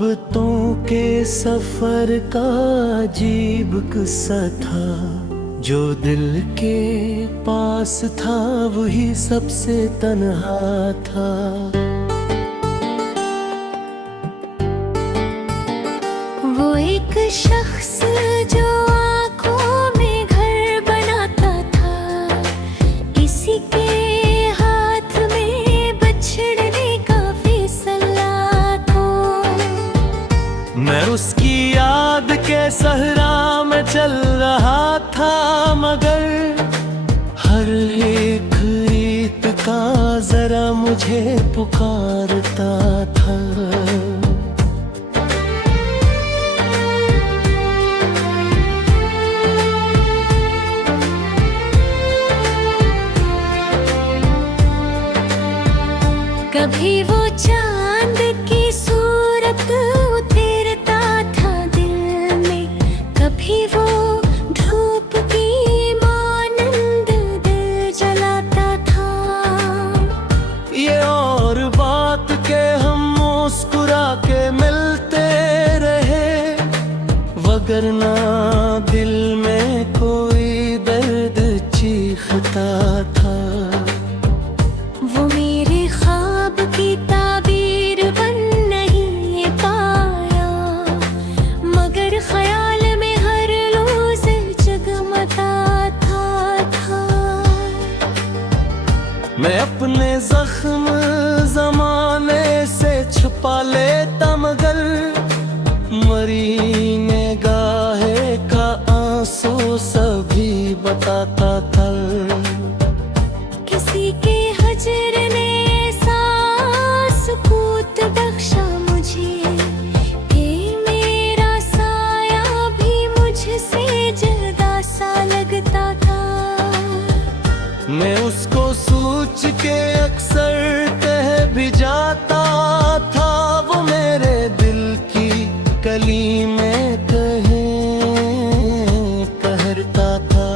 मोहब्बतों के सफर का अजीब किस्सा था। जो दिल के पास था वही सबसे तन्हा था। वो एक शख्स जो आंखों में घर बनाता था, इसी के हाथ में बछड़ने का फैसला था। मैं उसकी याद के सहरा में चल रहा था, मगर हर एक रीत का जरा मुझे पुकारता था। कभी वो चांद की सूरत उतरता था दिल में, कभी वो धूप की मानंद दिल जलाता था। ये और बात के हम मुस्कुरा के मिलते रहे, वगरना दिल में कोई दर्द चीखता था। वो मेरे ख्वाब की ताबीर बन नहीं पाया, मगर ख्याल में हर रोज जगमगाता था। मैं अपने जख्म जमाने से छुपा लेता, मगर मरी निगाहे का आंसू सभी बताता था। किसी के हजर ने ऐसा सुकूत बख्शा मुझे कि मेरा साया भी मुझसे जुदा सा लगता था। मैं उसको सोच के अक्सर कह भी जाता था, वो मेरे दिल की कली में कहरता था।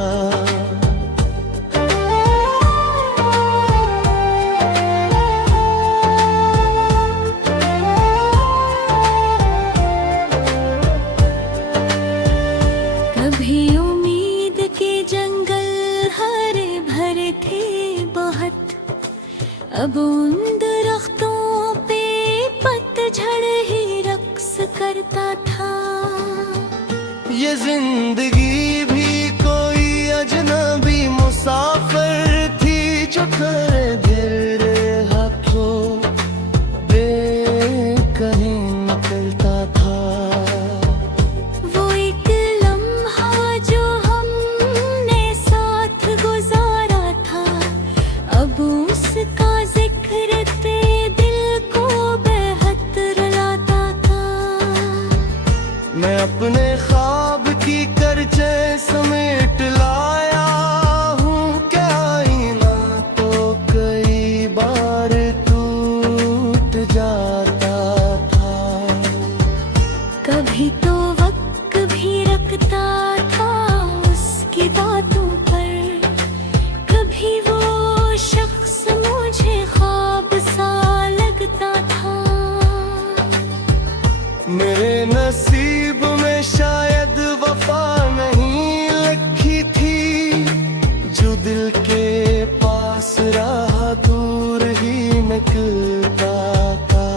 कभी उम्मीद के जंगल हरे भरे थे बहुत, अब उन दरख्तों पे पतझड़ ही रक्स करता था। ये जिंदगी भी कोई अजनबी मुसाफिर थी, जो करे धीरे हाथों बेकहीं निकलता था। वो एक लम्हा जो हमने साथ गुजारा था, अब उसका जिक्र ते दिल को बेहद रुलाता था। मैं अपने ख्वाब की करचे समेट लाया हूँ, क्या आईना तो कई बार टूट जाता था। कभी तो वक्त भी रखता था उसकी बातों पर, कभी वो शख्स मुझे ख्वाब सा लगता था। मेरे नसीब में शायद वफा नहीं लिखी थी, जो दिल के पास रहा दूर ही निकलता था।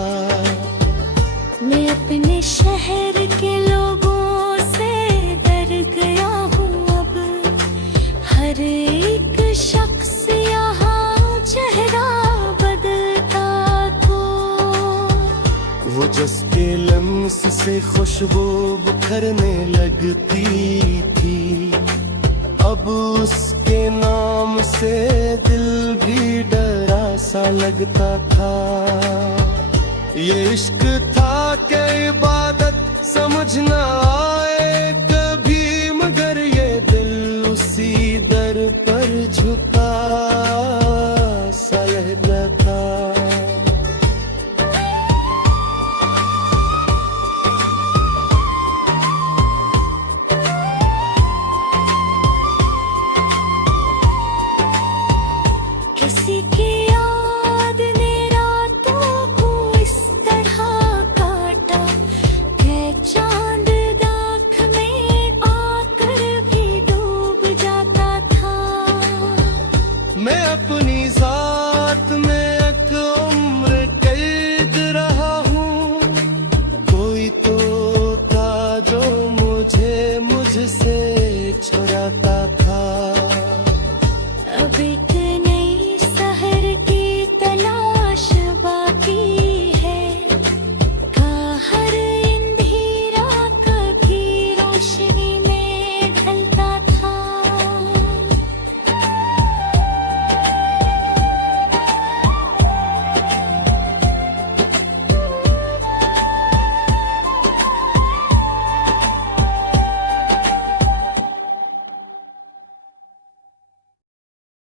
मैं अपने शहर के लोगों से डर गया हूँ अब, हर एक शख्स यहाँ चेहरा बदलता था। वो जिसके लम्स से खुशबू बिखरने लगती थी, अब उसके नाम से दिल भी डरा सा लगता था। ये इश्क था कि इबादत समझ ना आए कभी, मगर ये दिल उसी दर पर झुका